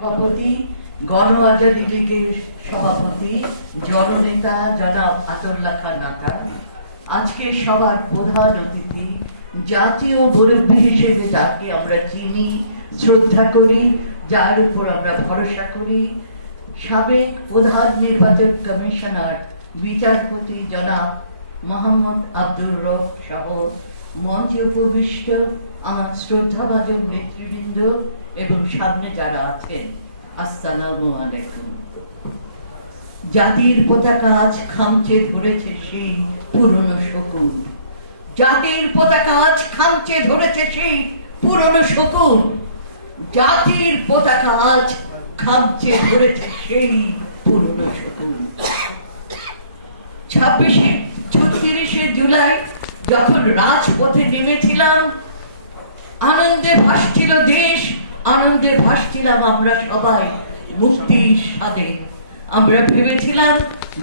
সভাপতি গণ আজাদি লীগের সভাপতি, জননেতা জনাব আতউল্লাহ খান নাতা আজকে সবার প্রধান অতিথি, জাতীয় মুরব্বী হিসেবে যাকে আমরা চিনি, শ্রদ্ধা করি, যার উপর আমরা ভরসা করি, সাবেক প্রধান নির্বাচন কমিশনার, বিচারপতি জনাব মোহাম্মদ আব্দুর রব সহ মঞ্চে উপবিষ্ট আমার শ্রদ্ধাভাজন নেতৃবৃন্দ এবং সামনে যারা আছেন, আসসালামু আলাইকুম। জাতির পতাকা আজ খামচে ধরেছে সেই পুরনো শকুন। জাতির পতাকা আজ খামচে ধরেছে সেই পুরনো শকুন। জাতির পতাকা আজ খামচে ধরেছে সেই পুরনো শকুন। ছাব্বিশে ছত্রিশে জুলাই যখন রাজপথে নেমেছিলাম, আনন্দে ভাসছিল দেশ আনন্দে ভাসছিলাম আমরা সবাই মুক্তির স্বাদে। আমরা ভেবেছিলাম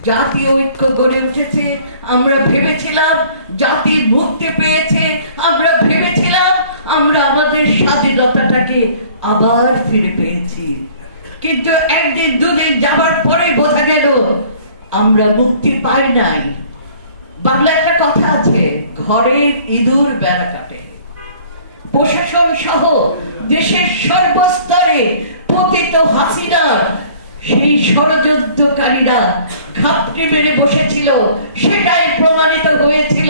জাতীয় ঐক্য গড়ে উঠেছে, আমরা ভেবেছিলাম জাতি মুক্তি পেয়েছে, আমরা ভেবেছিলাম আমরা আমাদের স্বাধীনতাটাকে আবার ফিরে পেয়েছি। কিন্তু একদিন, দুদিন যাবার পরে বোঝা গেল আমরা মুক্তি পাই নাই। বাংলা একটা কথা আছে, ঘরের ইঁদুর বেড়া কাটে। প্রশাসন সহ দেশের সর্বস্তরে পতিত হাসিনার সেই ষড়যন্ত্রকারীরা ঘাপটি মেরে বসেছিল, সেটাই প্রমাণিত হয়েছিল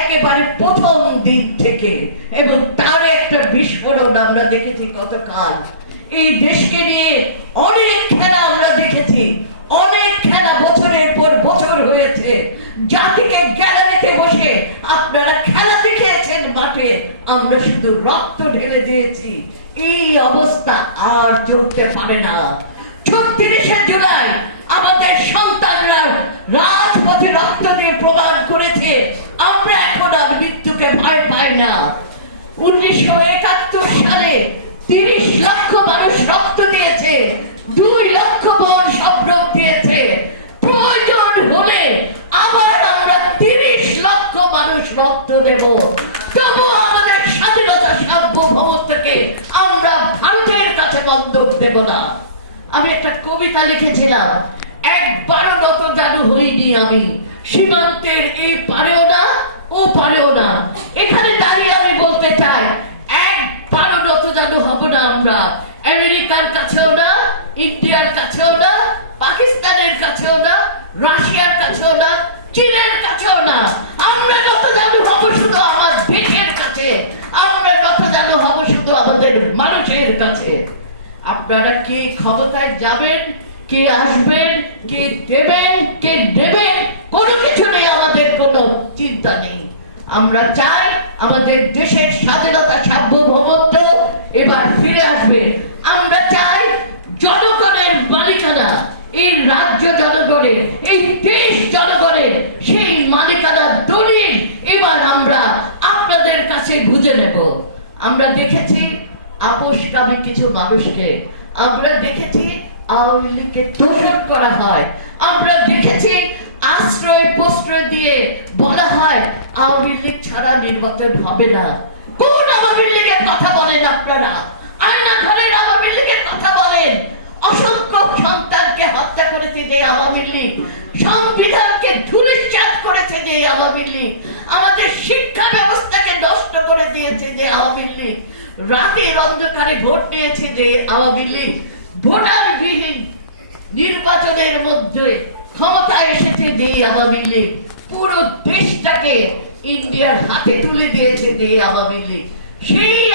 একেবারে প্রথম দিন থেকে। এবং তার একটা বিস্ফোরণ আমরা দেখেছি গতকাল। এই দেশকে নিয়ে অনেক খেলা আমরা দেখেছি, অনেক খেলা বছরের পর বছর হয়েছে। জাতিকে গ্যালারিতে বসে আপনারা আমরা শুধু রক্ত ঢেলে দিয়েছি। এই অবস্থা আর চলতে পারে না। ছত্রিশে জুলাই আমাদের সন্তানরা রাজপথে রক্ত দিয়ে প্রমাণ করেছে। আমরা এখন আর মৃত্যুকে ভয় পাই না। উনিশশো একাত্তর সালে তিরিশ লক্ষ মানুষ রক্ত দিয়েছে। দুই লক্ষ বোন সম্ভ্রম দিয়েছে প্রয়োজন হলে আবার আমরা তিরিশ লক্ষ মানুষ রক্ত দেব তবু আমাদের স্বাধীনতা সার্বভৌমত্বকে আমরা ভারতের কাছে বন্ধক দেব না। আমি একটা কবিতা লিখেছিলাম, একবারও নত জানু হইনি আমি। সীমান্তের এই পারেও না, ও পারেও না। এখানে দাঁড়িয়ে আমি বলতে চাই, একবারও নত জানু হব না আমরা। আমেরিকার কাছেও না, ইন্ডিয়ার কাছেও না, পাকিস্তানের কাছেও না, রাশিয়ার কাছেও না, চীনের কাছেও না। মানুষের কাছে। আপনারা কে ক্ষমতায় যাবেন, কে আসবেন, কে দেবেন কে দেবেন কোনো কিছু নেই, আমাদের কোনো চিন্তা নেই। আমরা চাই আমাদের দেশের স্বাধীনতা, সার্বভৌমত্ব এবার ফিরে আসবে। আমরা চাই জনগণের মালিকানা, এই রাজ্য জনগণের, এই দেশ জনগণের সেই মালিকানা দলিল এবার আমরা আপনাদের কাছে বুঝে নেব আমরা দেখেছি আপোষকামী কিছু মানুষকে আমরা দেখেছি আওয়ামী লীগকে তোষণ করা হয়। আমরা দেখেছি আশ্রয় প্রশ্রয় দিয়ে বলা হয়, আওয়ামী লীগ ছাড়া নির্বাচন হবে না। কোন আওয়ামী লীগের কথা বলেন আপনারা? আয়না ঘরের আওয়ামী লীগের কথা বলেন। অসংখ্য সন্তানকে হত্যা করেছে যে আওয়ামী লীগ। সংবিধানকে ধুলিশ্বাত করেছে যে আওয়ামী লীগ। আমাদের শিক্ষা ব্যবস্থাকে নষ্ট করে দিয়েছে যে আওয়ামী লীগ। রাতের অন্ধকারে ভোট নিয়েছে যে আওয়ামী লীগ। ভোটার বিহীন নির্বাচনের মধ্যে ক্ষমতা এসেছে যে আওয়ামী লীগ। পুরো দেশটাকে ইন্ডিয়ার হাতে তুলে দিয়েছে যে আওয়ামী লীগ। সেই